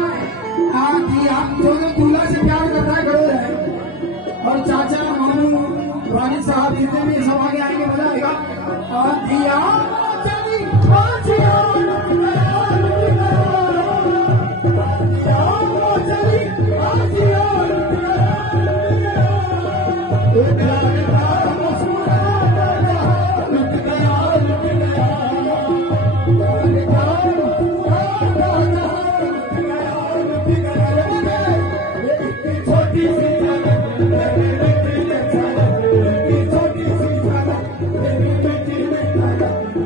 हाँ कि हम जो जो दूल्हा से प्यार करता है खड़े रहे और चाचा मामू वालिद साहब जितने भी सब आगे आएंगे मजा आएगा। दिया चली बाजिया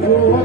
Oh,